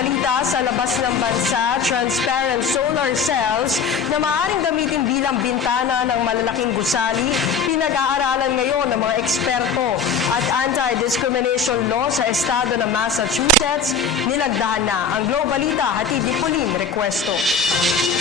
balita sa labas ng bansa, transparent solar cells na maaaring gamitin bilang bintana ng malalaking gusali, pinag-aaralan ngayon ng mga eksperto at anti-discrimination law sa estado ng Massachusetts. Nilagdahan na ang Globe Balita, hatid ni Pauline Requesto.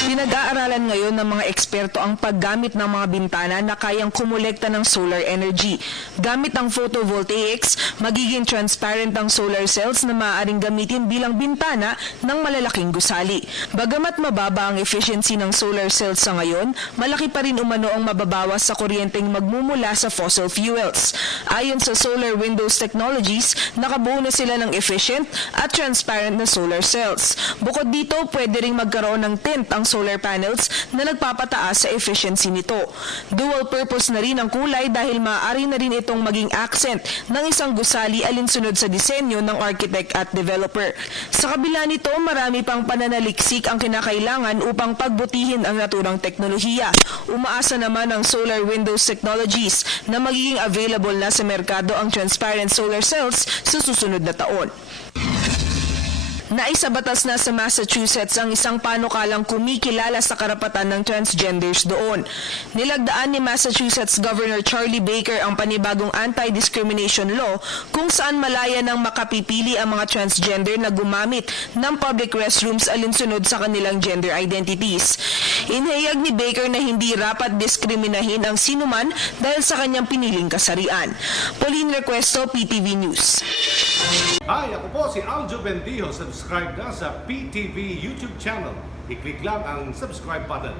Pinag-aaralan ngayon ng mga eksperto ang paggamit ng mga bintana na kayang kumolekta ng solar energy. Gamit ang photovoltaics, magiging transparent ang solar cells na maaaring gamitin bilang bintana ng malalaking gusali. Bagamat mababa ang efficiency ng solar cells sa ngayon, malaki pa rin umano ang mababawas sa kuryenteng magmumula sa fossil fuels. Ayon sa Solar Windows Technologies, nakabuo na sila ng efficient at transparent na solar cells. Bukod dito, pwede ring magkaroon ng tint ang solar panels na nagpapataas sa efficiency nito. Dual purpose na rin ang kulay dahil maaari na rin itong maging accent ng isang gusali alinsunod sa disenyo ng architect at developer. Sa kabila nito, marami pang pananaliksik ang kinakailangan upang pagbutihin ang naturang teknolohiya. Umaasa naman ang Solar Windows Technologies na magiging available na sa merkado ang transparent solar cells sa susunod na taon. Naisabatas na sa Massachusetts ang isang panukalang kumikilala sa karapatan ng transgenders doon. Nilagdaan ni Massachusetts Governor Charlie Baker ang panibagong anti-discrimination law kung saan malaya nang makapipili ang mga transgender na gumamit ng public restrooms alinsunod sa kanilang gender identities. Inihayag ni Baker na hindi rapat diskriminahin ang sinuman dahil sa kanyang piniling kasarian. Pauline Requesto, PTV News. Hi, ako po si Aljo Bendijo. Subscribe na sa PTV YouTube channel. I-click lang ang subscribe button.